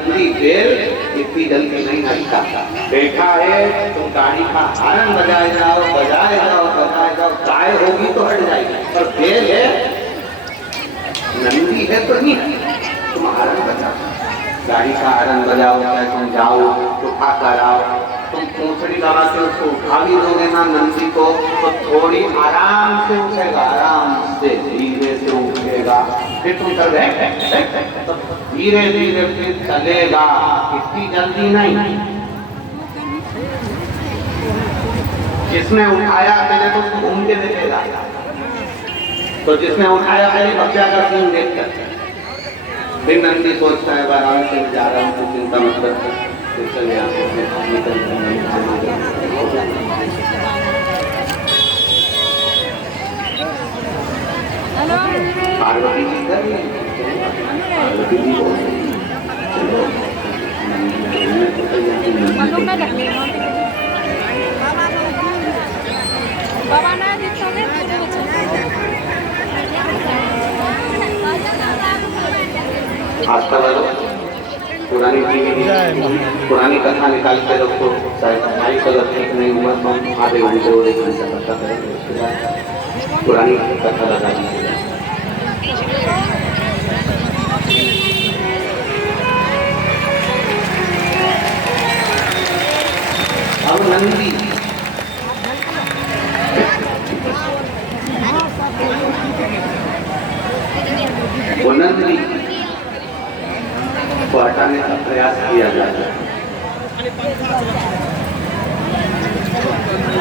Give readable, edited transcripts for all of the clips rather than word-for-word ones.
नंदी फिर इतनी जल्दी नहीं हटता। बैठा है तुम गाड़ी का हॉर्न बजाए जाओ बजाए जाओ बजाए जाओ, गाय होगी तो हट जाएगी, पर बैल है नंदी है तो नहीं, तुम हॉर्न बजाओ, गाड़ी का हॉर्न बजाओ, चाहे तुम जाओ उठा कर आओ, तुम पूंछड़ी लगा के उसको उठा भी दोगे ना नंदी को, तो थोड़ी आराम से उठेगा, आराम से धीरे से उठेगा, फिर तुम कर गए तो धीरे धीरे फिर चलेगा, इतनी जल्दी नहीं। जिसने उठाया पहले तो उसको घूम के देखेगा, तो जिसने उठाया पहले बच्चा का सीन देख कर, फिर नंदी सोचता है आराम से जा रहा हूँ तो चिंता मत कर, चले पार्वती जी कर पार्वती जी बाबा ना आस्था वालों पुरानी पुरानी कथा निकाल के रखो, शायद माइक अगर ठीक नहीं हुआ तो आधे घंटे और 1 घंटा बता करें, पुरानी कथा लगा दीजिएगा। अब नंदी वो नंदी को हटाने का प्रयास किया जाता है,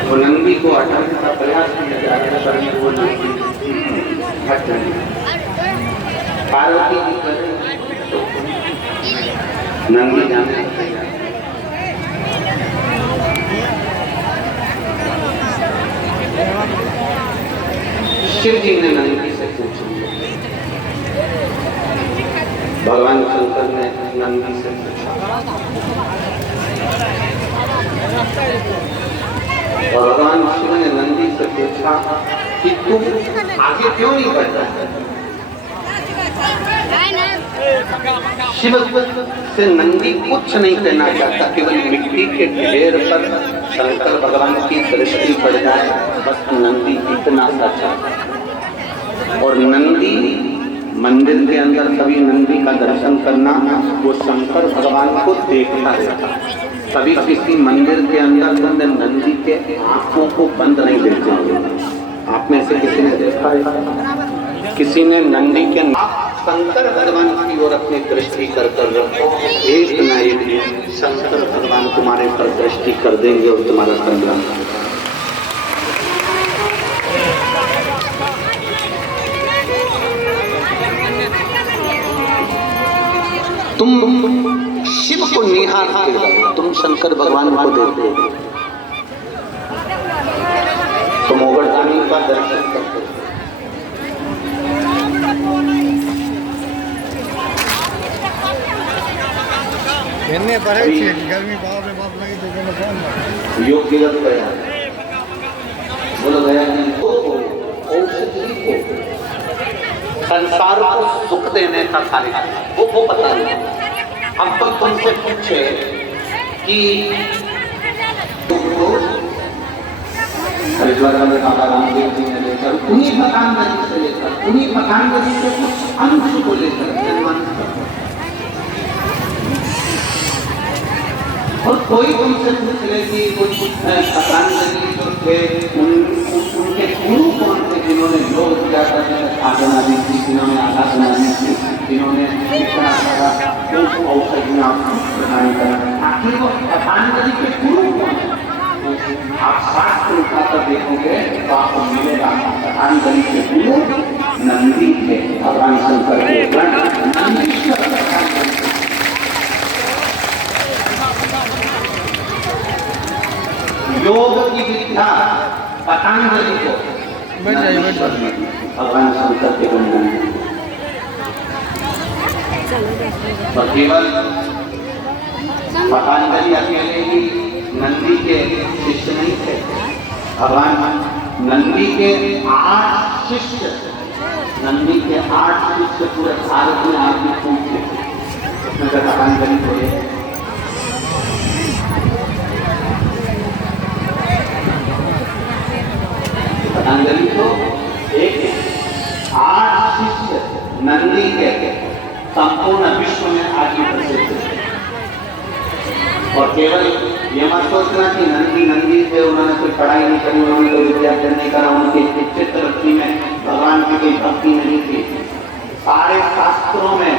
वो नंदी को हटाने का प्रयास किया जाता है, पर वो नंदी हट नहीं। पार्वती जी करे तो नंदी जाने का तैयार। शिव जी ने नंदी से पूछा, भगवान शंकर ने नंदी से पूछा, और भगवान शिव ने नंदी से पूछा कि तुम आगे क्यों नहीं बढ़ता? शिव से नंदी कुछ नहीं कहना चाहता, केवल मिट्टी के ढेर पर शंकर भगवान की दृष्टि पड़ जाए, बस नंदी इतना सा चाहता। और नंदी मंदिर के अंदर कभी नंदी का दर्शन करना, वो शंकर भगवान को देखता रहता। कभी किसी मंदिर के अंदर तुमने नंदी के आंखों को बंद नहीं देखते होंगे। आप में से किसी ने देखा है? किसी ने नंदी के शंकर भगवान की ओर अपनी दृष्टि कर कर रखो, एक न एक दिन शंकर भगवान तुम्हारे पर दृष्टि कर देंगे और तुम्हारा संग्राम। तुम शिव को निहारते हो, तुम शंकर भगवान को देखते हो, तुम ओगरदानी का दर्शन करते हो। गर्मी बाप रे बाप लगी तो योग गिरत गया, बोलो गया नहीं तो औषधि को संसार को सुख देने का कार्य वो पता नहीं। हम तो तुमसे पूछे कि हरिद्वार में बाबा रामदेव जी ने लेकर उन्हीं पतंजलि से लेकर उन्हीं पतंजलि से कुछ अंश को लेकर और कोई तुमसे पूछ ले कि कुछ पतंजलि जो थे उनके गुरु कौन थे, जिन्होंने योग किया था, साधना दी थी, जिन्होंने आराधना दी थी, जिन्होंने इतना सारा औषधियाँ प्रदान करा, आखिर वो पतंजलि के गुरु कौन है? आप शास्त्र उठाकर देखोगे तो आपको मिलेगा पतंजलि के गुरु नंदी थे, भगवान शंकर के योग की विद्या पतंजलि को भगवान शंकर के बंधन, और केवल पतंजलि अकेले ही नंदी के शिष्य नहीं थे, भगवान नंदी के 8 शिष्य, नंदी के 8 शिष्य पूरे भारत में आगे पहुंचे। नगर पतंजलि को पतंजलि को एक 8 शिष्य नंदी के संपूर्ण विश्व में आज भी प्रसिद्ध है। और केवल ये मत सोचना कि नंदी थे, उन्होंने कोई पढ़ाई नहीं करी, उन्होंने कोई विद्यार्थी नहीं करा, उनके चित्रवृत्ति में भगवान की कोई भक्ति नहीं थी। सारे शास्त्रों में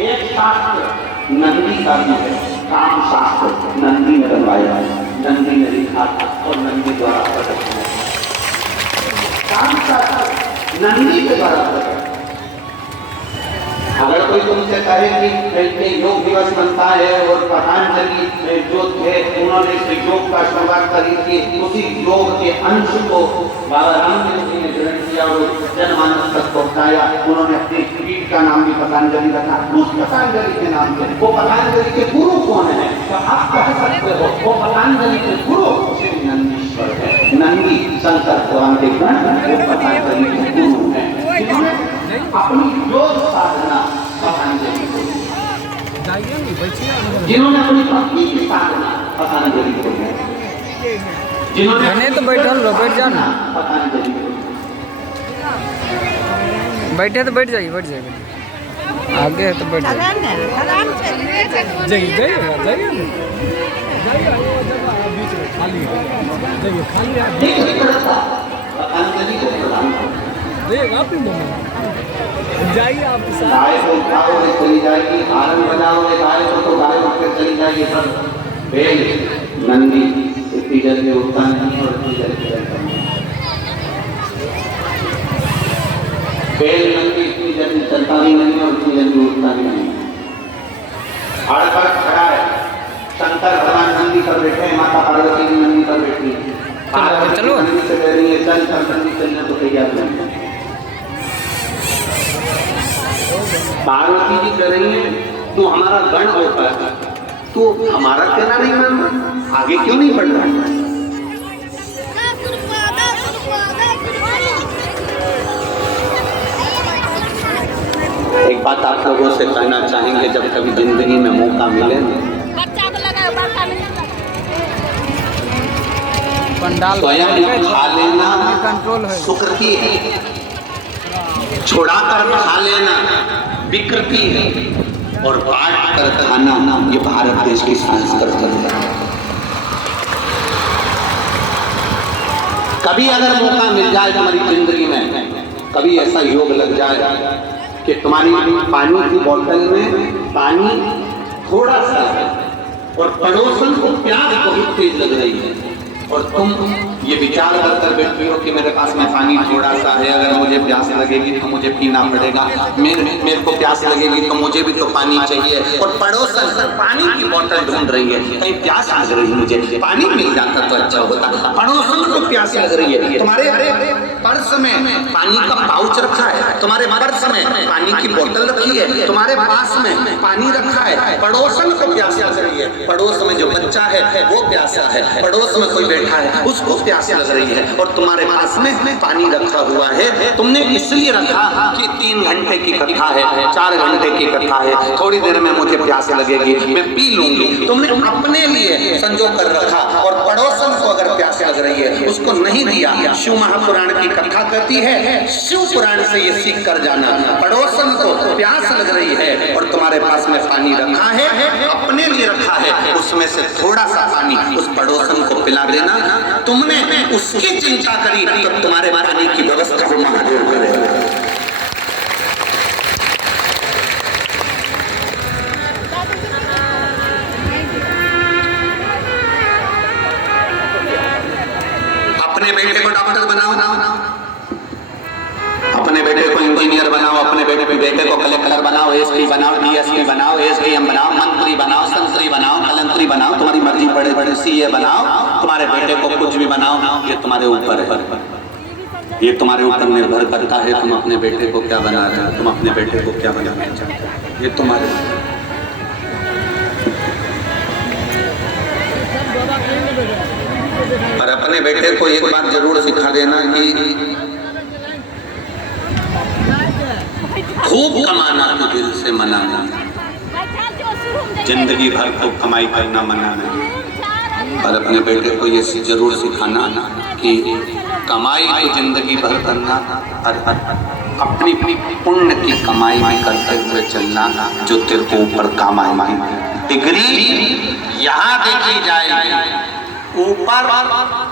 एक शास्त्र नंदी का भी है, काम शास्त्र नंदी ने बनवाया है, नंदी ने लिखा था और नंदी द्वारा प्रकट हुआ। काम शास्त्र नंदी के द्वारा प्रकट। अगर कोई तुमसे कहे कि योग दिवस बनता है और पतंजलि जो थे उन्होंने इस योग का शुरुआत करी थी, उसी योग के अंश को बाबा रामदेव जी ने ग्रहण किया और जनमानस तक पहुंचाया। उन्होंने अपनी पीठ का नाम भी पतंजलि रखा, उस पतंजलि के नाम से। वो पतंजलि के गुरु कौन है तो आप कह सकते हो, वो पतंजलि के गुरु श्री नंदीश्वर है। नंदी शंकर भगवान के गण वो पतंजलि के गुरु है, जिन्होंने अपनी योग साधना पतंजलि को, जिन्होंने अपनी भक्ति की साधना पतंजलि को, जिन्होंने तो बैठल रहो, बैठ जाना, पतंजलि को बैठे तो बैठ जाइए, आगे है तो बैठ पतंजलि को प्रदान जाइए आप गाय को उठाओगे चली जाएगी, हारन बजाओगे गाय को तो गाय उठकर चली जाएगी। पर बेल नंदी इतनी जल्दी उठता नहीं और इतनी जल्दी चलता नहीं। बेल नंदी इतनी जल्दी चलता भी नहीं और इतनी जल्दी उठता भी नहीं। हड़बड़ खड़ा है, शंकर भगवान नंदी पर बैठे हैं, माता पार्वती भी नंदी पर बैठी है। चलो नंदी से कह रही है चल चल, नंदी चलने को तैयार नहीं। पार्वती जी कह रही है तू हमारा गण होता है, तू हमारा कहना नहीं मान रहा, आगे क्यों नहीं बढ़ रहा? एक बात आप लोगों से कहना चाहेंगे, जब कभी जिंदगी में मौका मिले स्वयं खा लेना कंट्रोल है, सुकृति है, छुड़ाकर खा लेना विकृति है, और बांट कर खाना ये भारत देश की संस्कृति है। कभी अगर मौका मिल जाए तुम्हारी जिंदगी में, कभी ऐसा योग लग जाए कि तुम्हारी पानी की बोतल में पानी थोड़ा सा है और पड़ोसन को प्यास बहुत तेज लग रही है, और तुम ये विचार कर बैठी हो कि मेरे पास में पानी थोड़ा सा है, अगर मुझे प्यास लगेगी तो मुझे पीना पड़ेगा, मेरे को प्यास लगेगी तो मुझे भी तो पानी चाहिए, और पड़ोसन पानी की बोतल ढूंढ रही है, कहीं प्यास लग रही है, मुझे पानी मिल जाता तो अच्छा होता। पड़ोसन को प्यास लग रही है, तुम्हारे पर्स में पानी का पाउच रखा है, तुम्हारे पर्स में पानी की बोतल रखी है, तुम्हारे पास में पानी रखा है, पड़ोसन को प्यास लग रही है, पड़ोस में जो बच्चा है वो प्यासा है, पड़ोस में कोई बैठा है उसको प्यास लग रही है, और तुम्हारे पास में पानी रखा हुआ है। तुमने इसलिए रखा कि 3 घंटे की कथा है, 4 घंटे की कथा है, थोड़ी देर में मुझे प्यास लगेगी, मैं पी लूंगी। तुमने अपने लिए संजो कर रखा, और पड़ोसन को अगर प्यास लग रही है उसको नहीं दिया। शिव महापुराण की कथा कहती है, शिव पुराण से ये सीख कर जाना, पड़ोसन को प्यास लग रही है और तुम्हारे पास में पानी रखा है, अपने लिए रखा है, उसमें से थोड़ा सा पानी उस पड़ोसन को पिला देना। तुमने उसकी चिंता करी तो तुम्हारे पानी की व्यवस्था को महादेव करेगा। अपने बेटे को डॉक्टर बनाओ, अपने बेटे को इंजीनियर बनाओ, अपने बेटे को कलेक्टर बनाओ, एसपी बनाओ, डीएसपी बनाओ, एसडीएम बनाओ, मंत्री बनाओ, संतरी बनाओ, कलंतरी बनाओ, तुम्हारी मर्जी, बड़े बड़े सीए बनाओ, तुम्हारे बेटे को कुछ भी बनाओ, ये तुम्हारे ऊपर है, ये तुम्हारे ऊपर निर्भर करता है तुम अपने बेटे को क्या बना रहे हो, तुम अपने बेटे को क्या बनाना चाहते हो, ये तुम्हारे। और अपने बेटे को एक बात जरूर सिखा देना कि खूब कमाना तो दिल से मनाना, जिंदगी भर को कमाई करना मनाना, और अपने बेटे को ये जरूर सिखाना कि कमाई तो जिंदगी भर करना, और अपनी पुण्य की कमाई भी करते हुए चलना जो तेरे को ऊपर काम आए। डिग्री यहाँ देखी जाएगी, ऊपर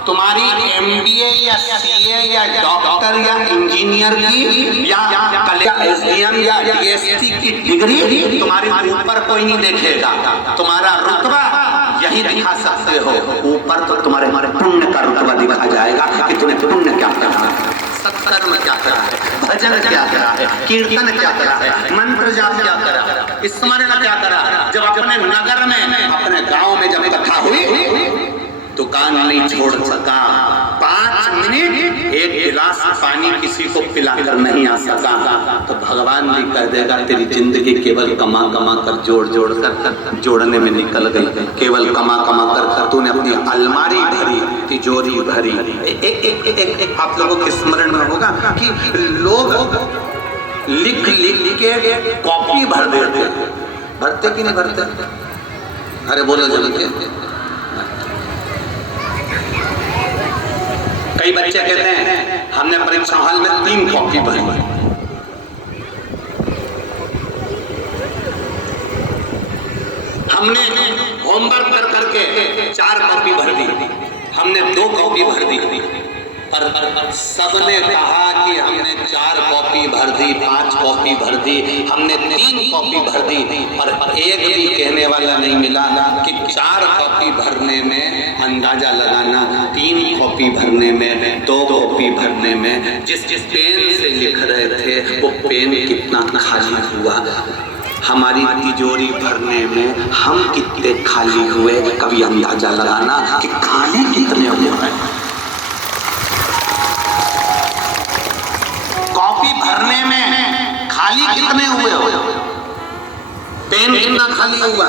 तुम्हारी MBA या CA या डॉक्टर या इंजीनियर की या SDM या DST की डिग्री तुम्हारे ऊपर कोई नहीं देखेगा। तुम्हारा रुतबा यही दिखा सकते हो, ऊपर तो तुम्हारे पुण्य का रुतबा दिखा जाएगा कि तूने पुण्य क्या करा, सत्कर्म क्या करा है, भजन क्या करा है, कीर्तन क्या करा है, मंत्र जाप क्या करा, स्मरण क्या करा। जब अपने नगर में, अपने गांव में जब कथा हुई, दुकान नहीं छोड़ सका, 5 मिनट एक गिलास पानी किसी को पिलाकर नहीं आ सका, तो भगवान भी कह देगा तेरी जिंदगी केवल कमा कमा कर जोड़ कर जोड़ने में निकल गई। केवल कमा कमा कर तूने अपनी अलमारी भरी, तिजोरी भरी। एक आप लोगों के स्मरण में होगा कि लोग लिख लिख के कॉपी भर देते, भरते कि नहीं भरते? अरे बोलो जल्दी। कई बच्चे कहते हैं हमने परीक्षा हॉल में 3 कॉपी भरी, हमने होमवर्क कर करके 4 कॉपी भर दी, हमने 2 कॉपी भर दी, पर सबने कहा कि हमने 4 कॉपी भर दी, 5 कॉपी भर दी, हमने 3 कॉपी भर दी, पर एक भी कहने वाला नहीं मिला कि 4 कॉपी भरने में अंदाजा लगाना, 3 कॉपी भरने में, 2 कॉपी भरने में जिस पेन से लिख रहे थे वो पेन कितना खाली हुआ। हमारी तिजोरी भरने में हम कितने खाली हुए, कभी अंदाजा लगाना कि खाली कितने हुए। कॉपी भरने में खाली कितने हुए हो, पेन कितना खाली हुआ।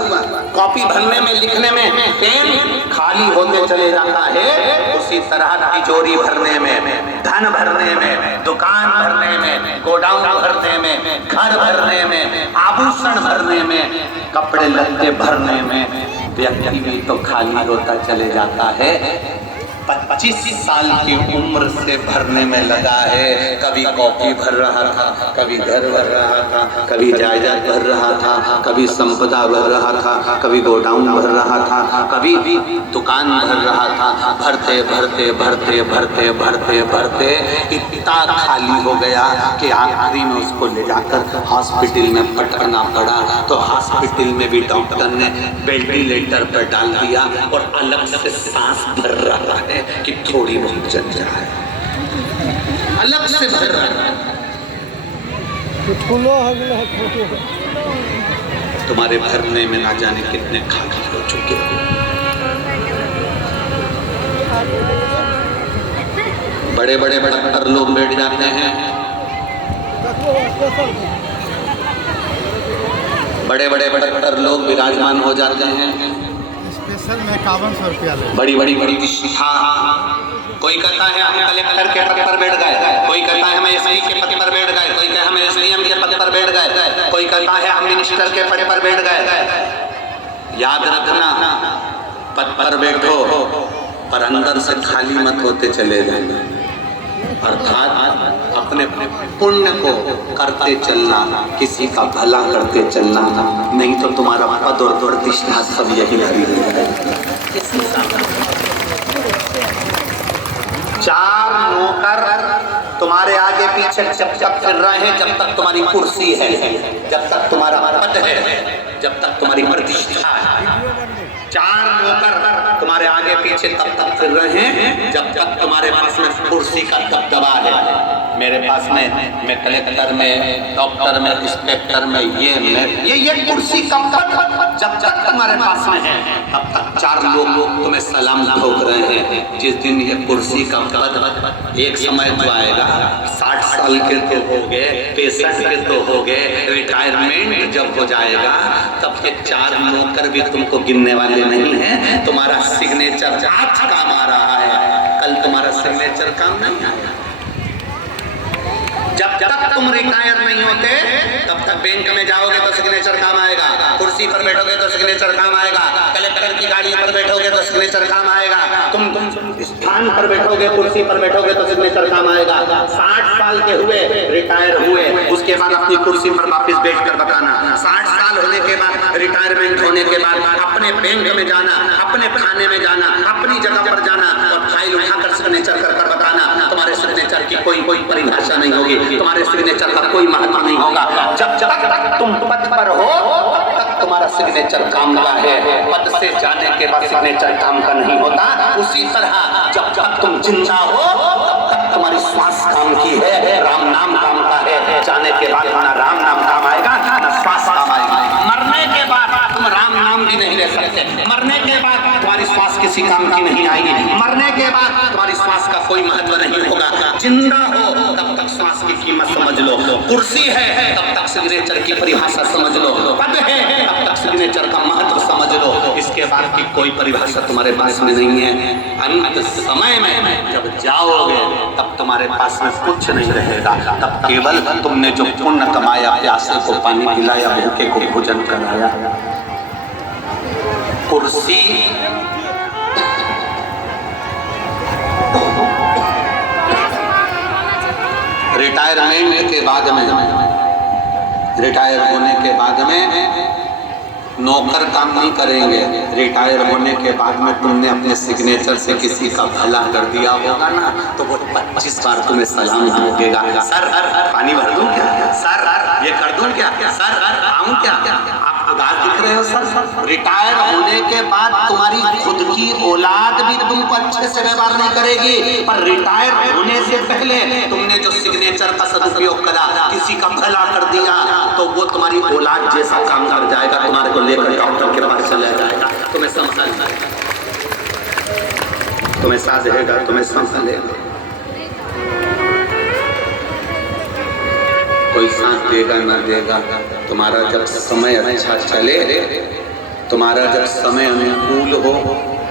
कॉपी भरने में, लिखने में पेन खाली होते चले जाता है, उसी तरह तिजोरी भरने में, धन भरने में, दुकान भरने में, गोडाउन भरने में, घर भरने में, आभूषण भरने में, कपड़े लत्ते भरने में व्यक्ति भी तो खाली होता चले जाता है। 25 साल की उम्र से भरने में लगा है, कभी कॉपी भर रहा था, कभी घर भर रहा था, कभी जायदाद भर रहा था, कभी संपदा भर रहा था, कभी गोडाउन भर रहा था, कभी दुकान भर रहा था। भरते भरते भरते भरते भरते भरते इतना खाली हो गया कि आखिरी में उसको ले जाकर हॉस्पिटल में पटकना पड़ा। तो हॉस्पिटल में भी डॉक्टर ने वेंटिलेटर पर डाल दिया और अलग से सांस भर रहा है कि थोड़ी बहुत चल जाए, अलग से भर रहा है। तुम्हारे भरने में ना जाने कितने खाली हो चुके हो। बड़े बड़े डॉक्टर लोग बैठ जाते हैं, बड़े बड़े डॉक्टर लोग विराजमान हो जाते हैं, स्पेशल में 5100 रुपया ले, बड़ी बड़ी प्रतिष्ठा। कोई कहता है हम कलेक्टर के पद पर बैठ गए, कोई कहता है हम एसपी के पद पर बैठ गए, कोई कहता है हम एसडीएम के पद पर बैठ गए, कोई कहता है हम मिनिस्टर के पद पर बैठ गए। याद रखना, पद पर बैठो पर अंदर से खाली मत होते चले जाना, अर्थात अपने पुण्य को करते चलना, किसी का भला करते चलना, नहीं तो तुम्हारा पद और प्रतिष्ठा सब यही हरी हो जाएगी। 4 नौकर तुम्हारे आगे पीछे जब तक फिर रहे हैं, जब तक तुम्हारी कुर्सी है, जब तक तुम्हारा पद है, जब तक तुम्हारी प्रतिष्ठा है। 4 नौकर तुम्हारे आगे पीछे तब तक फिर रहे हैं जब तक तुम्हारे पास में कुर्सी का दबदबा है। मेरे पास में, मैं कलेक्टर में, डॉक्टर में, इंस्पेक्टर में, ये कुर्सी कब तक, जब तक तुम्हारे पास में है तब तक 4 लोग तुम्हें सलाम ठोक रहे हैं। जिस दिन ये कुर्सी का पद एक समय तो आएगा, 60 साल के तो हो गए, 65 के तो हो गए, रिटायरमेंट जब हो जाएगा तब ये 4 नौकर भी तुमको गिनने वाले नहीं है। तुम्हारा सिग्नेचर आज काम आ रहा है, कल तुम्हारा सिग्नेचर काम नहीं आया। जब तक तुम रिटायर नहीं होते तब तक बैंक में जाओगे तो सिग्नेचर काम आएगा, कुर्सी पर बैठोगे तो सिग्नेचर काम आएगा, कलेक्टर की गाड़ी पर बैठोगे तो सिग्नेचर काम आएगा, तुम स्थान पर बैठोगे, कुर्सी पर बैठोगे तो सिग्नेचर काम आएगा। 60 साल के हुए, रिटायर हुए, उसके बाद अपनी कुर्सी पर वापस बैठकर बताना। 60 साल होने के बाद, रिटायरमेंट होने के बाद अपने बैंक में जाना, अपने थाने में जाना, अपनी जगह पर जाना और फाइल उठाकर सिग्नेचर कर बताना। तुम्हारे सिग्नेचर की कोई परिभाषा नहीं होगी, तुम्हारे सिग्नेचर का कोई महत्व नहीं होगा। जब तक तुम पद पर हो तब तक तुम्हारा सिग्नेचर काम का है, पद से जाने के बाद सिग्नेचर काम का नहीं होता। उसी तरह जब तक तुम जिंदा हो तब तक तुम्हारी श्वास काम की है, राम नाम काम का है। जाने के बाद ना राम नाम काम आएगा ना श्वास काम आएगा। मरने के बाद तुम राम नाम भी नहीं ले सकते, मरने के बाद तुम्हारी श्वास किसी काम की नहीं आएगी, मरने के बाद तुम्हारी श्वास का कोई महत्व नहीं होगा। जिंदा हो तब तक श्वास की कीमत समझ लो, कुर्सी है तब तक सिग्नेचर की परिभाषा समझ लो, पद है तब तक सिग्नेचर का महत्व समझ लो। इसके बाद की कोई परिभाषा तुम्हारे पास में नहीं है। अंत समय में जब जाओगे तब तुम्हारे पास में कुछ नहीं रहेगा, तब केवल तुमने जो पुण्य कमाया, प्यासे को पानी पिलाया, भूखे को भोजन कराया। कुर्सी रिटायरमेंट के बाद में, रिटायर होने के बाद में नौकर काम नहीं करेंगे। रिटायर होने के बाद में तुमने अपने सिग्नेचर से किसी का भला कर दिया होगा ना, तो वो 25 बार तुम्हें सलाम मांगेगा। सर पानी भर दूं क्या, सर ये कर दूं क्या, सर आऊं क्या। आप उदास दिख रहे हो सर। रिटायर होने के बाद तुम्हारी खुद की औलाद भी तुमको अच्छे से व्यवहार नहीं करेगी, पर रिटायर होने से पहले तुमने जो सिग्नेचर का सदुपयोग करा, किसी का भला कर दिया, तो वो तुम्हारी औलाद जैसा काम कर जाएगा, तुम्हारे को लेकर डॉक्टर के पास चला जाएगा, तुम्हें संभालेगा, तुम्हें साझेगा, तुम्हें संभालेगा। कोई साथ देगा ना देगा, तुम्हारा जब समय अच्छा चले, तुम्हारा जब समय अनुकूल हो,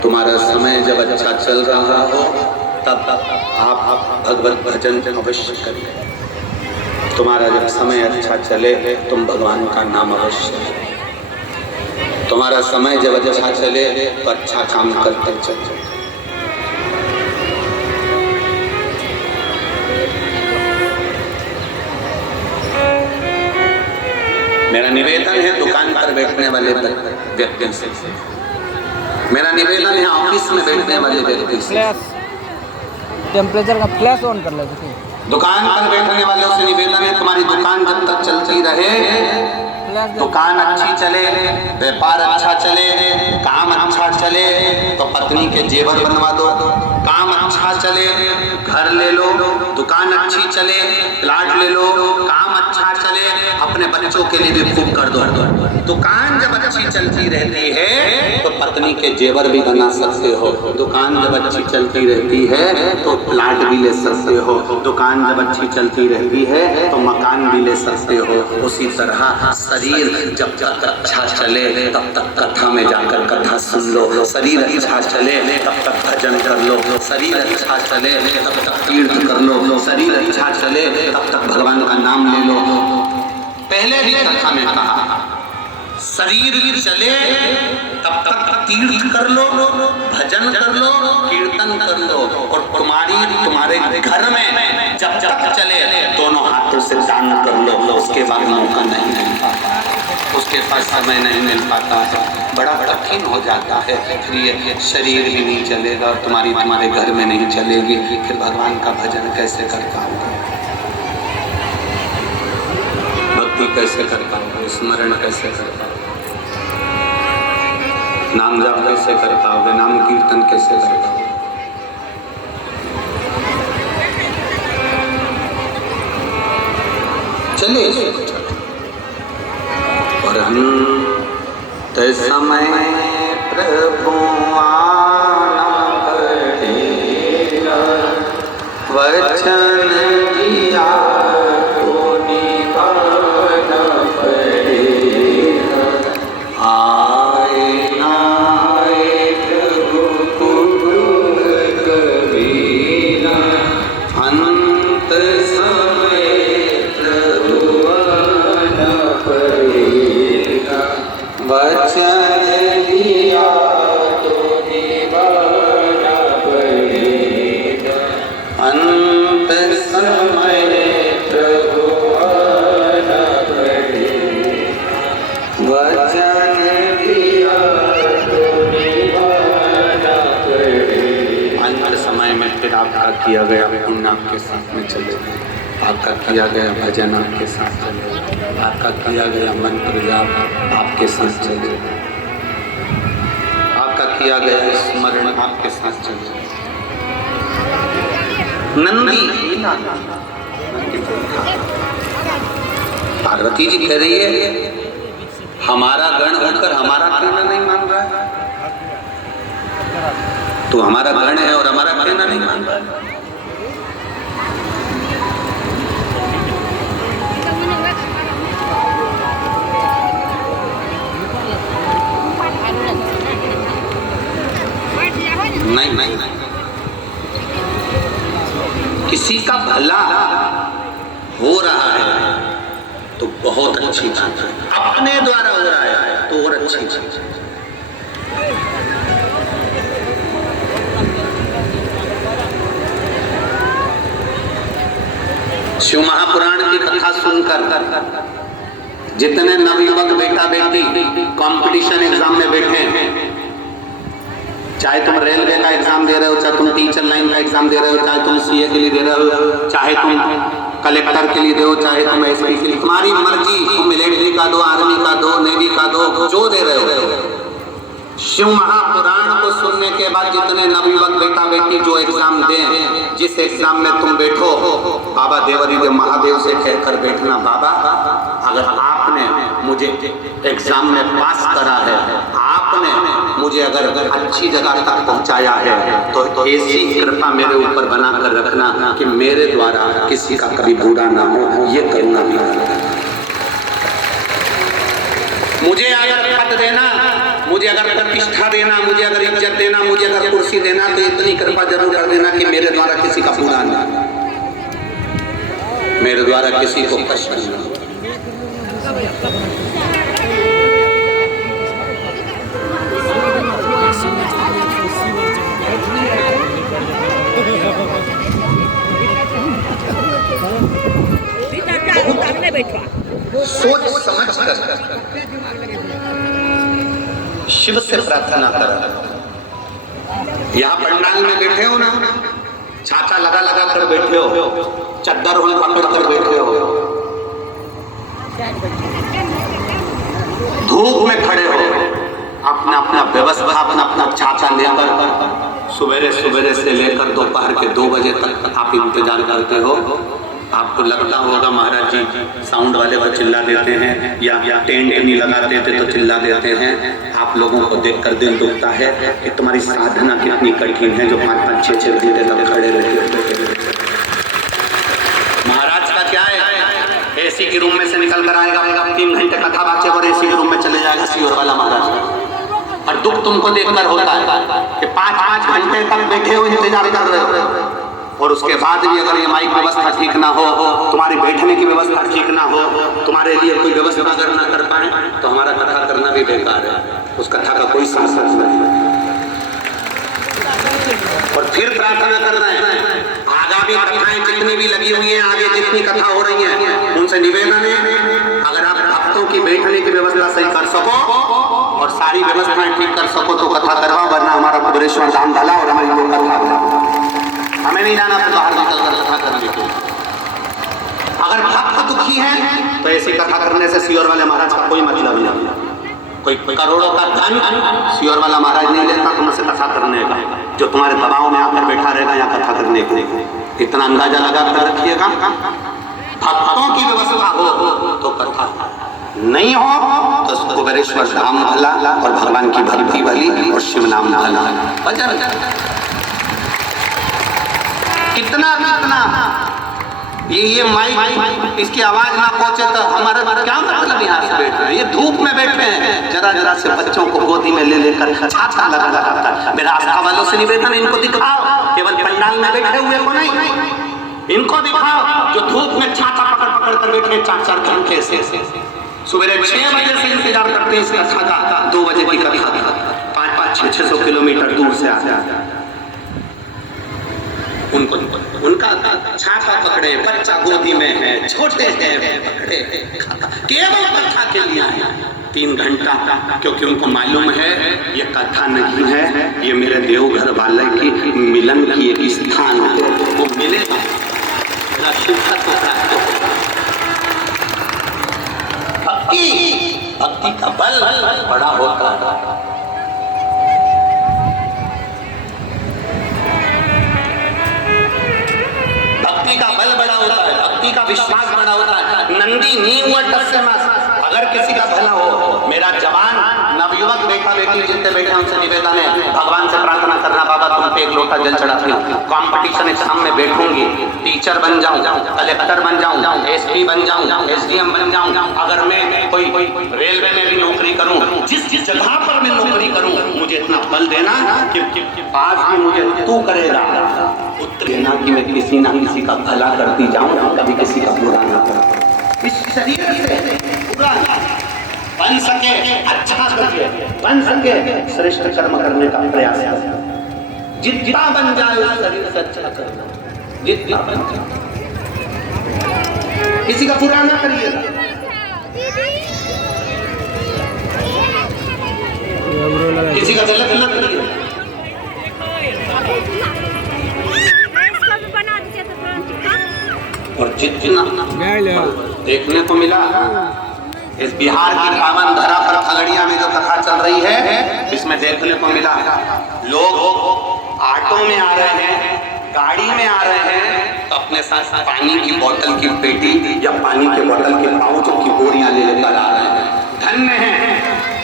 तुम्हारा समय जब अच्छा चल रहा हो, तब आप भगवत भजन अवश्य करिए। तुम्हारा जब समय अच्छा चले तुम भगवान का नाम अवश्य, तुम्हारा समय जब अच्छा चले तो अच्छा काम करते चलो। मेरा निवेदन है दुकान पर बैठने वाले व्यक्ति से, मेरा निवेदन है ऑफिस में बैठने वाले व्यक्ति से, टेम्परेचर का फ्लैश ऑन कर लेते। दुकान पर बैठने वालों से निवेदन है तुम्हारी दुकान जब तक चलती रहे, दुकान अच्छी चले, व्यापार अच्छा चले, काम अच्छा चले, तो पत्नी के जेवर बनवा दो। काम अच्छा चले, घर ले लो, दुकान अच्छी चले, प्लाट ले लो, काम अच्छा चले, अपने बच्चों के लिए भी खूब कर दो। दुकान जब अच्छी चलती रहती है तो पत्नी के जेवर भी बना सकते हो, दुकान जब अच्छी चलती रहती है तो प्लाट भी ले सकते हो, दुकान जब अच्छी चलती रहती है तो मकान भी ले सकते हो। उसी तरह शरीर जब तक अच्छा चले तब तक कथा में जाकर कथा सुन लो, शरीर अच्छा चले तब तक भजन कर लो, शरीर अच्छा चले तब तक तीर्थ कर लो, शरीर अच्छा चले तब तक भगवान का नाम ले लो। पहले भी कथा में कहा शरीर चले तब तक तीर्थ कर लो, भजन कर लो, कीर्तन कर लो, और तुम्हारे घर में जब तक चले दोनों हाथों से दान कर लो, उसके बाद मौका नहीं मिल पाता, उसके पास समय नहीं मिल पाता, बड़ा कठिन हो जाता है। फिर ये शरीर भी नहीं चलेगा, तुम्हारे घर में नहीं चलेगी, फिर भगवान का भजन कैसे कर पाओगे, भक्ति कैसे कर पाओगे, स्मरण कैसे कर पाओगे, नाम जाप कैसे कर पाओगे, नाम कीर्तन कैसे कर पाओगे। चलिए और अंत समय प्रभु आना पड़ेगा, वचन दिया तो निभाना पड़ेगा, आए ना आए प्रभु कुटुंब कबीरा, अंत समय वचन दिया तो निभाना पड़ेगा, अंत समय प्रभु आना पड़ेगा। वचन दिया तो निभाना पड़ेगा। अंत समय में फिर आपका किया गया पुण्य आपके साथ में चले, आपका किया गया भजन आपके साथ चले, आपका किया गया मंत्र जाप आपके साथ चले, आपका किया गया स्मरण आपके साथ चले। नंदी पार्वती जी कह रही है हमारा गण होकर हमारा कहना नहीं मान रहा है, तो हमारा गण है और हमारा कहना नहीं मान रहा है। नहीं नहीं नहीं, किसी का भला हो रहा है तो बहुत अच्छी बात है, अपने द्वारा हो रहा है तो और अच्छी चीज है। शिव महापुराण की कथा सुनकर जितने नवयुवक बेटा बेटी कंपटीशन एग्जाम में बैठे हैं, चाहे तुम रेलवे का एग्जाम दे रहे हो, चाहे तुम टीचर लाइन का एग्जाम दे रहे हो, चाहे तुम सीए के लिए दे रहे हो, चाहे तुम कलेक्टर के लिए दो, चाहे तुम एसपी के लिए, तुम्हारी मर्जी, तुम मिलिट्री का दो, आर्मी का दो, नेवी का दो, जो दे रहे हो। शिव महापुराण को सुनने के बाद जितने नवयुवक बेटा बेटी जो एग्जाम दें, जिस एग्जाम में तुम बैठो, बाबा देवरिदेव महादेव से कहकर बैठना, बाबा अगर आपने मुझे एग्जाम में पास करा है, आपने मुझे अगर अच्छी जगह तक पहुंचाया है, तो ऐसी कृपा मेरे ऊपर बनाकर रखना कि मेरे द्वारा किसी का कभी बुरा ना हो, ये करुणा भी करना। मुझे अगर पद देना, मुझे अगर प्रतिष्ठा देना, मुझे अगर इज्जत देना, मुझे अगर कुर्सी देना, तो इतनी कृपा जरूर कर देना कि मेरे द्वारा किसी का बुरा ना, मेरे द्वारा किसी को कष्ट ना। सोच समझ कर शिव से प्रार्थना कर। यहाँ पंडाल में बैठे हो ना, छाता लगा लगा कर बैठे हो, चद्दर होल पकड़ कर बैठे हो, धूप में खड़े हो, अपना अपना व्यवस्था, अपना अपना छाता लेकर सवेरे सवेरे से लेकर दोपहर के 2 बजे तक आप इंतजार करते हो। आपको लगता होगा महाराज जी साउंड वाले को चिल्ला देते हैं, या टेंट नहीं लगाते थे तो चिल्ला देते हैं। आप लोगों को देखकर दिल दुखता है कि तुम्हारी साधना कितनी कठिन है, जो 5-5, 6-6 घंटे तक खड़े रहते। महाराज का क्या है, एसी के रूम में से निकल कर आएगा, 3 घंटे कथा बाचे और एसी के रूम में चले जाएगा सीओर वाला महाराज। और दुख तुमको देखकर होता है कि 5-5 घंटे तक बैठे हो, इंतजार कर रहे हो, और उसके बाद भी अगर ये माइक व्यवस्था ठीक ना हो, तुम्हारी बैठने की व्यवस्था ठीक ना हो, तुम्हारे लिए कोई व्यवस्था अगर ना कर पाए, तो हमारा कथा करना भी बेकार है, उस कथा का कोई सार्थक नहीं। और फिर प्रार्थना करना है, आगामी कथाएं जितनी भी लगी हुई हैं, आगे जितनी कथा हो रही है, उनसे निवेदन है अगर आप भक्तों की बैठने की व्यवस्था सही कर सको और सारी व्यवस्थाएं ठीक कर सको तो कथा करवाओ, वरना हमारा कुबेरेश्वर धाम भला और हमारी लोग कथा, हमें नहीं जाना तो बाहर निकल कर कथा करने के लिए। अगर भक्त दुखी है तो ऐसी कथा करने से सीओर वाले महाराज का कोई मतलब नहीं। कोई करोड़ों का धन सीओर वाला महाराज नहीं लेता तुमसे कथा करने का, जो तुम्हारे दबाव में आकर बैठा रहेगा या कथा करने के लिए। इतना अंदाजा लगा कर रखिएगा, भक्तों की व्यवस्था हो तो कथा, नहीं हो तो कुबेरेश्वर धाम भला और भगवान की भक्ति भली और शिव नाम भला। कितना कितना ये माइक इसकी आवाज ना पहुंचे तो हमारा क्या मतलब यहाँ से बैठ रहे हैं, ये धूप में बैठे हैं, जरा जरा से बच्चों को गोदी में ले लेकर छाता लगा लगाता है। मेरा आस्था वालों से निवेदन, इनको दिखाओ, केवल पंडाल में बैठे हुए को नहीं, इनको दिखाओ जो धूप में छाता पकड़ पकड़ कर बैठे 4-4 घंटे से। सुबह 6 बजे से इंतजार करते हैं इस कथा का, 2 बजे की कथा, 500-600 किलोमीटर दूर से आते हैं। उनका छाता पकड़े, बच्चा गोदी में है, छोटे हैं, पकड़े केवल कथा के लिए आए 3 घंटा, क्योंकि उनको मालूम है ये कथा नहीं है, ये मेरे देवघर वाले की मिलन की एक स्थान है, वो मिलेगा। भक्ति का बल बड़ा होता है। भक्ति का बल बड़ा होता है, भक्ति का विश्वास बड़ा होता है। नंदी नींव से अगर किसी का भला हो, मेरा जवान नवयुवक बेटा बेटी जितने बैठे उनसे निवेदन है, भगवान से प्रार्थना करना, बाबा तुम पे एक लोटा जल चढ़ाती हूँ, कंपटीशन एग्जाम में बैठूंगी, टीचर बन जाऊं, कलेक्टर बन जाऊं, एसपी बन जाऊं, एसडीएम बन जाऊं, अगर मैं कोई रेलवे में भी नौकरी करूं, जिस जगह पर मैं नौकरी करूं, मुझे इतना बल देना कि आज भी मुझे तू करेगा, उत्तर देना कि मैं किसी ना किसी का भला करती जाऊं, कभी किसी का बुरा ना करूं। इस शरीर से पूरा बन सके, अच्छा करके बन सके, श्रेष्ठ कर्म करने का प्रयास करें। जितना बन जाए उस शरीर से अच्छा करना, जितना बन जाए, किसी का बुरा ना करिए, किसी का गलत ना करिए। और जितना देखने को मिला इस बिहार की पावन धरा पर खगड़िया में जो कथा चल रही है, इसमें देखने को मिला लोग ऑटो में आ रहे हैं, गाड़ी में आ रहे हैं, तो अपने साथ पानी की बोतल की पेटी या पानी के बोतल के पाउच की बोरियां ले लेकर आ रहे हैं। धन्य है,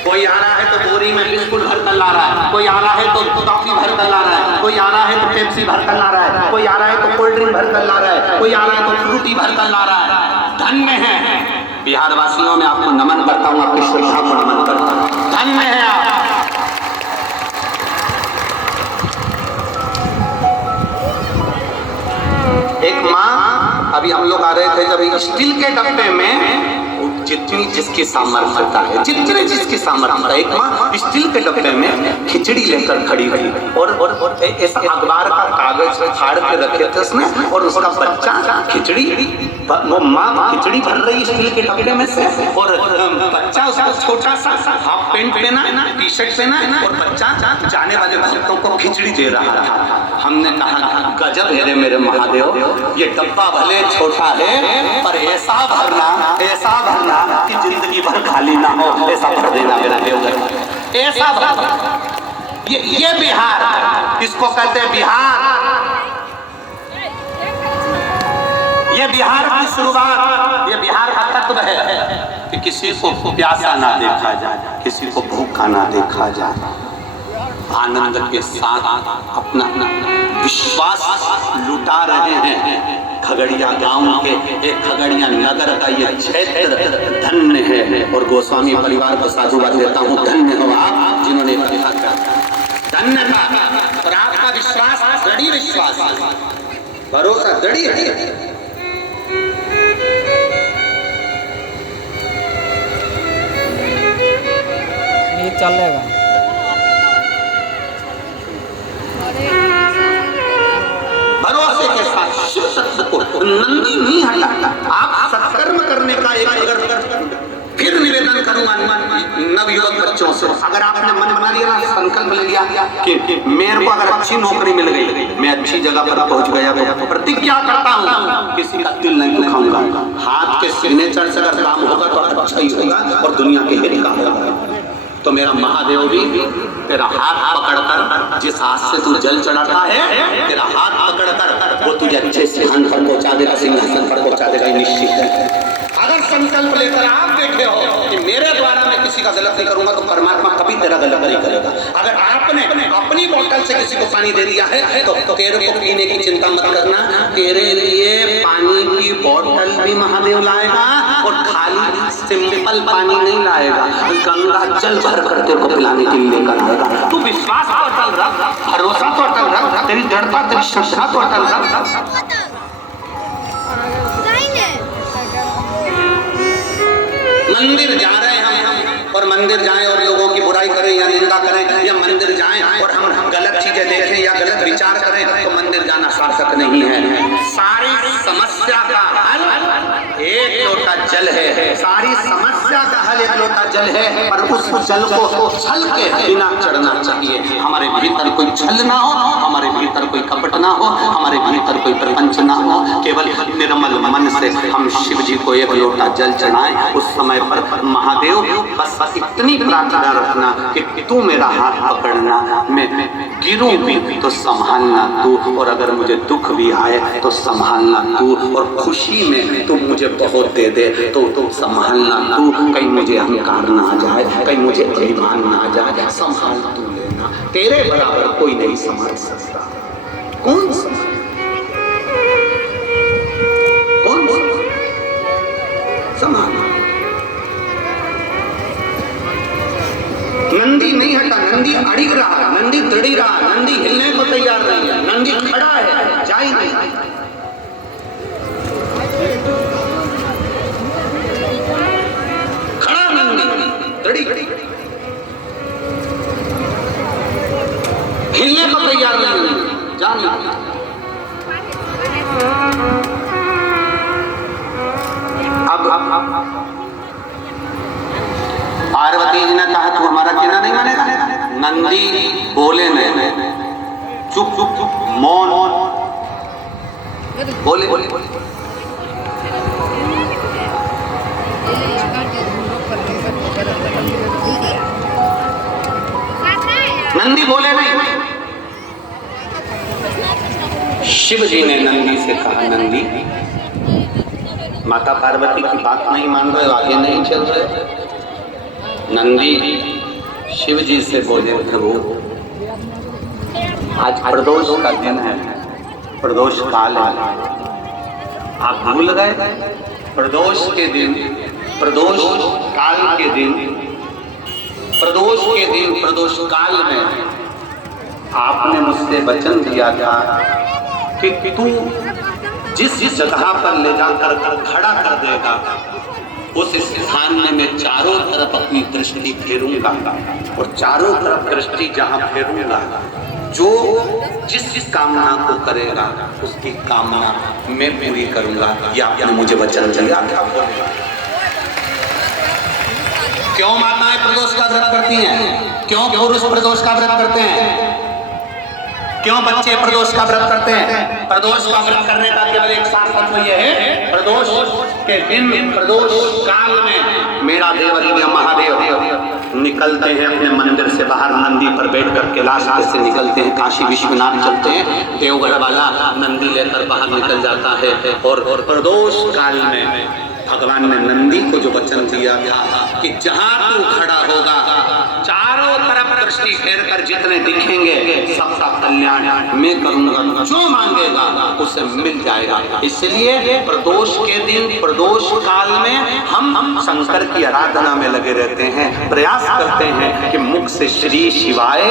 कोई आ रहा है तो बोरी में बिस्कुट भर कर ला रहा है, कोई आ रहा है तो टॉफी भर कर ला रहा है, कोई आ रहा है तो पेप्सी भर कर ला रहा है, कोई आ रहा है तो कोल्ड ड्रिंक भर कर ला रहा है, कोई आ रहा है तो फ्रूटी भर कर ला रहा है। धन्य है, बिहार वासियों में आपको नमन करता हूँ, आपकी श्रद्धा को नमन करता हूँ, धन्य है आप। एक माँ, अभी हम लोग आ रहे थे जब स्टील के डब्बे में जितनी जिसकी सामर्थ्यता है, जितने जिसकी सामर्थ्यता, एक माँ स्टील के डब्बे में खिचड़ी लेकर खड़ी हुई और ऐसा अखबार का कागज फाड़ के रखे थे उसने, और उसका बच्चा खिचड़ी, वो माँ खिचड़ी भर रही स्टील के डब्बे में से, और बच्चा उसका छोटा सा हाफ पैंट पहना, टी शर्ट पहना, और बच्चा जाने वाले भक्तों को खिचड़ी दे रहा था। हमने कहा गजब है रे मेरे महादेव, ये डब्बा भले छोटा है पर ऐसा भरना कि जिंदगी भर खाली ना हो, ऐसा भर देना मेरा देवघर, ऐसा भर। ये बिहार, इसको कहते हैं बिहार, ये बिहार की शुरुआत, ये बिहार का तत्व है कि किसी को प्यासा ना देखा जाए, किसी को भूखा ना देखा जाए, आनंद के साथ अपना विश्वास लुटा रहे हैं। खगड़िया गांव के, एक खगड़िया नगर का ये क्षेत्र धन्य है, और गोस्वामी परिवार को साधुवाद देता हूँ, धन्य हो आप जिन्होंने कथा किया, धन्य था। और आपका विश्वास दृढ़ विश्वास, भरोसा दृढ़ है। ये चलेगा। भरोसे के साथ शिव सत्य को नंदी नहीं हटाता। आप सत्कर्म करने का एक अगर फिर निवेदन करूंगा नवयुवक बच्चों से, अगर आपने मन बना लिया ना, संकल्प ले लिया कि मेरे को अगर अच्छी नौकरी मिल गई, मैं अच्छी जगह पर पहुंच गया, तो प्रतिज्ञा करता हूँ किसी का दिल नहीं दुखाऊंगा। हाथ के सिग्नेचर से अगर काम होगा तो अच्छा ही होगा और दुनिया के हित का होगा। तो मेरा महादेव भी तेरा हाथ पकड़कर, जिस हाथ से तू जल चढ़ाता है, तेरा हाथ पकड़कर वो तुझे अच्छे स्थान पर पहुंचा देगा, सिंहासन पर पहुंचा देगा, निश्चित है। अगर संकल्प लेकर आप बैठे हो कि मेरे द्वारा मैं किसी का गलत नहीं करूंगा, तो परमात्मा कभी तेरा गलत नहीं करेगा। अगर आपने अपनी बोतल से किसी को पानी दे दिया है तो तेरे को पीने की चिंता मत करना, तेरे लिए पानी की बोतल भी महादेव लाएगा, और खाली सिंपल पानी नहीं लाएगा, गंगा जल भर कर तेरे को पिलाने के लिए लेकर आएगा। तू विश्वास तो अटल रख, भरोसा तो अटल रख, तेरी दृढ़ता, तेरी श्रद्धा तो अटल रख। मंदिर जा रहे हैं हम और मंदिर जाएं और लोगों की बुराई करें या निंदा करें, या मंदिर जाएं और हम गलत चीजें देखें या गलत विचार करें, तो मंदिर जाना सार्थक नहीं है। सारी समस्या का हल एक लोटा जल है, सारी समस्या का हल एक लोटा जल है, पर उस जल को छल के बिना चढ़ना चाहिए। हमारे भीतर कोई छल ना हो, हमारे भीतर कोई कपट ना हो, हमारे भीतर कोई प्रपंच ना हो, केवल निर्मल मन से हम शिव जी को एक लोटा जल चढ़ाएं। उस समय पर महादेव बस इतनी प्रार्थना रखना कि तू मेरा हाथ पकड़ना, मैं गिरूं भी तो संभालना तू, और अगर मुझे दुख भी आए तो संभालना तू, और खुशी में तू मुझे बहुत दे दे तो संभालना तू, कहीं मुझे अहंकार ना आ जाए, कहीं मुझे अभिमान ना आ जाए, संभाल तू लेना। तेरे बराबर कोई नहीं संभाल सकता। कौन संभाल? नंदी नहीं हटा, नंदी अड़िग रहा, नंदी दृढ़ी रहा, नंदी हिलने को तैयार नहीं है, नंदी खड़ा है, जा ही नहीं। खड़ा नंदी दृढ़ी, हिलने को तैयार नहीं, जा नहीं। अब पार्वती जी ने कहा तू हमारा कहना नहीं मानेगा? नंदी बोले नहीं, चुप चुप चुप, मौन बोले। नंदी बोले नहीं। शिव जी ने नंदी से कहा, नंदी माता पार्वती की बात नहीं मान रहे, आगे नहीं चल रहे। नंदी शिव जी से बोले, प्रभु आज प्रदोष का दिन है, प्रदोष काल है, आप भूल गए? प्रदोष के दिन, प्रदोष काल के दिन, प्रदोष के दिन, प्रदोष काल में आपने मुझसे वचन दिया था कि तू जिस जगह पर ले जाकर खड़ा कर देगा उस स्थान में मैं चारों तरफ अपनी दृष्टि फेरूंगा, और चारों तरफ दृष्टि जहां फेरूंगा, जो जिस कामना को करेगा उसकी कामना मैं पूरी करूंगा। या आपने मुझे वचन दिया था। क्यों माताएं प्रदोष का व्रत करती हैं? क्यों पुरुष प्रदोष का व्रत करते हैं? क्यों बच्चे प्रदोष का व्रत करते हैं? प्रदोष का व्रत करने का केवल एक सार्थक यह है, प्रदोष के दिन, प्रदोष काल में मेरा देव महादेव निकलते हैं अपने मंदिर से बाहर, नंदी पर बैठकर कैलाश से निकलते हैं, काशी विश्वनाथ चलते हैं, देवगढ़ वाला नंदी लेकर बाहर निकल जाता है। और प्रदोष काल में भगवान ने नंदी को जो वचन दिया था कि जहां तू खड़ा होगा चारों तरफ दृष्टि फेर कर जितने दिखेंगे सबका कल्याण मैं करूंगा, जो मांगेगा उसे मिल जाएगा। इसलिए प्रदोष के दिन, प्रदोष काल में हम शंकर की आराधना में लगे रहते हैं, प्रयास करते हैं कि मुख से श्री शिवाय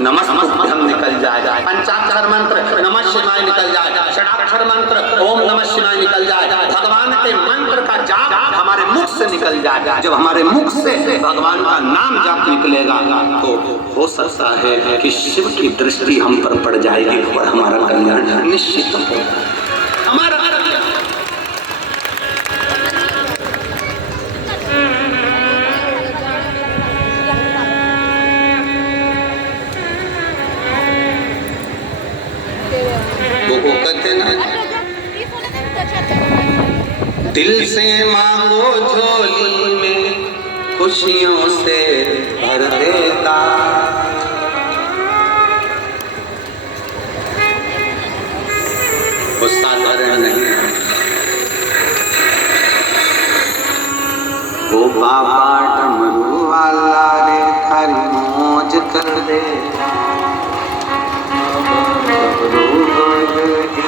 नमस्तुभ्यं निकल जाए, पंचाक्षर मंत्र नमः शिवाय निकल जाए, षडाक्षर मंत्र ओम नमः शिवाय निकल जाए, भगवान के मंत्र का जाप हमारे मुख से निकल जाए। जब हमारे मुख से भगवान का नाम जाप निकलेगा तो हो सकता है कि शिव की दृष्टि हम पर पड़ जाएगी और हमारा कल्याण निश्चित होगा। हमारा वो कहते ना, दिल से मांगो झोली में खुशियों से भर देता, वो साधारण नहीं है, वो बाबा डमरू वाला रे खाली मौज कर दे।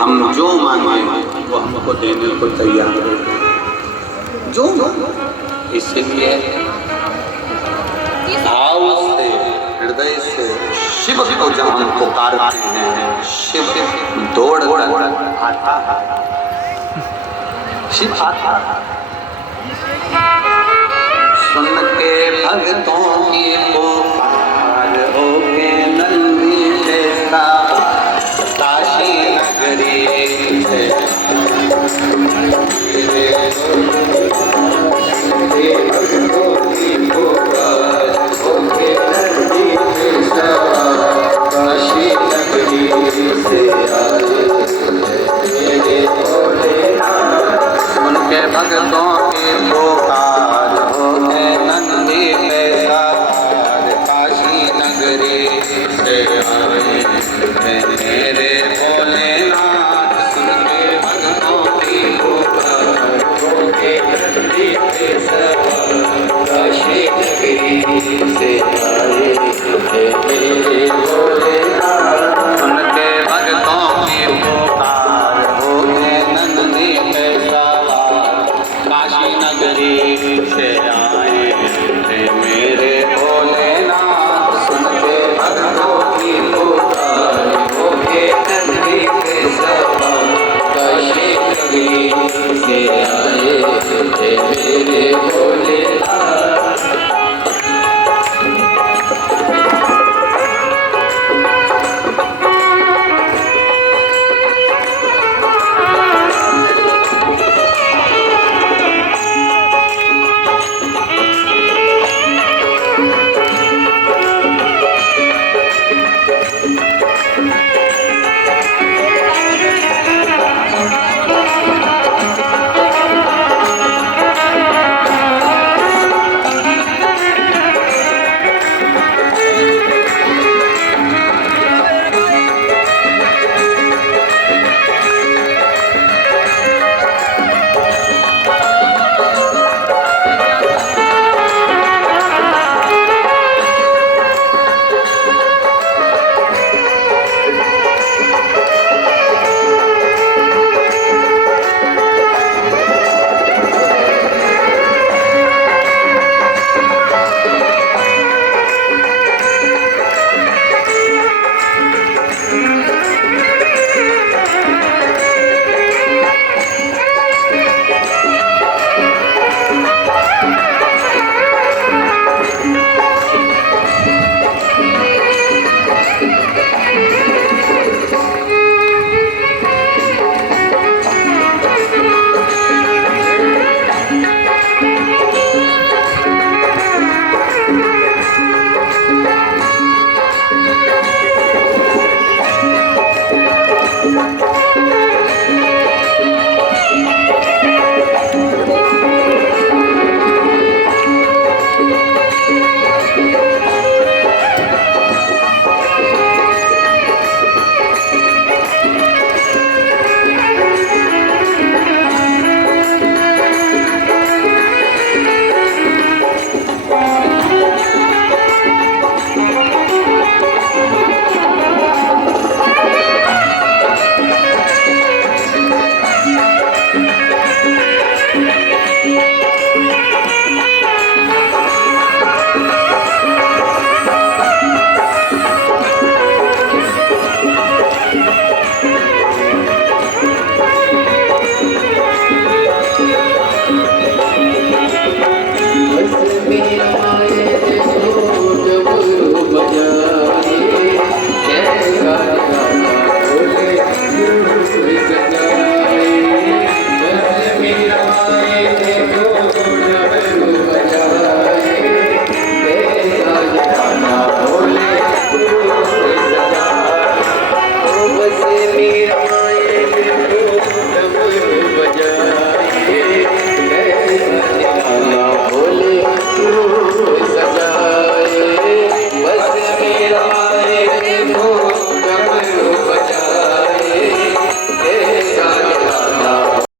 हम जो मांगे वो हमको देने को तैयार है, जो इसलिए भाव से, हृदय से शिव को जब हम पुकारते हैं, शिव दौड़ आता, शिव आता। सुन के भक्तों